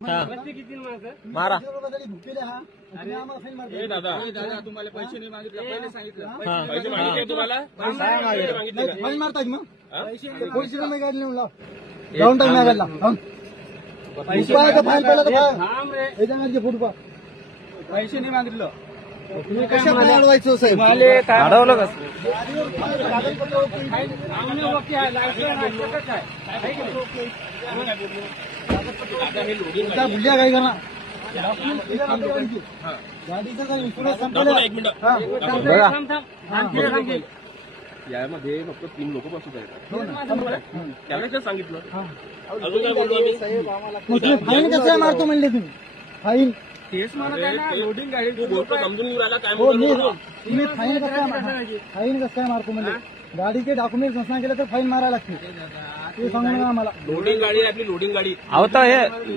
मारा दादा तुम्हाला पैसे नाही मागितले पहिले सांगितलं पैसे मागितले तुम्हाला फाईन मारता मग पैसे नाही गाडी नेऊन लाव जाऊन टाक नाही गाडला पैसे फाईन पडला तर फुटपा पैसे नाही मागितलं तुम्ही कशा अडवायचं साहेब अडवलं कसं भुल्या काही करणार गाडीचा काही इन्शुरन्स संपला एक मिनिट यामध्ये फक्त 3 लोक बसत आहेत त्याला काय सांगितलं अजून काय बोललो आम्ही तुम्ही फाईन कसं मारतो म्हणले तुम्ही फाईन केस लोडिंग गाडी तू गोष्ट समजून घेऊन राहिला काय हो बोलतो तुम्ही फाईन कसं मारतो म्हणजे गाडीचे डॉक्युमेंट नसणार केलं तर फाईन मारायला लागते ते सांगू नका आम्हाला लोडिंग गाडी आपली लोडिंग गाडी अहो तर हे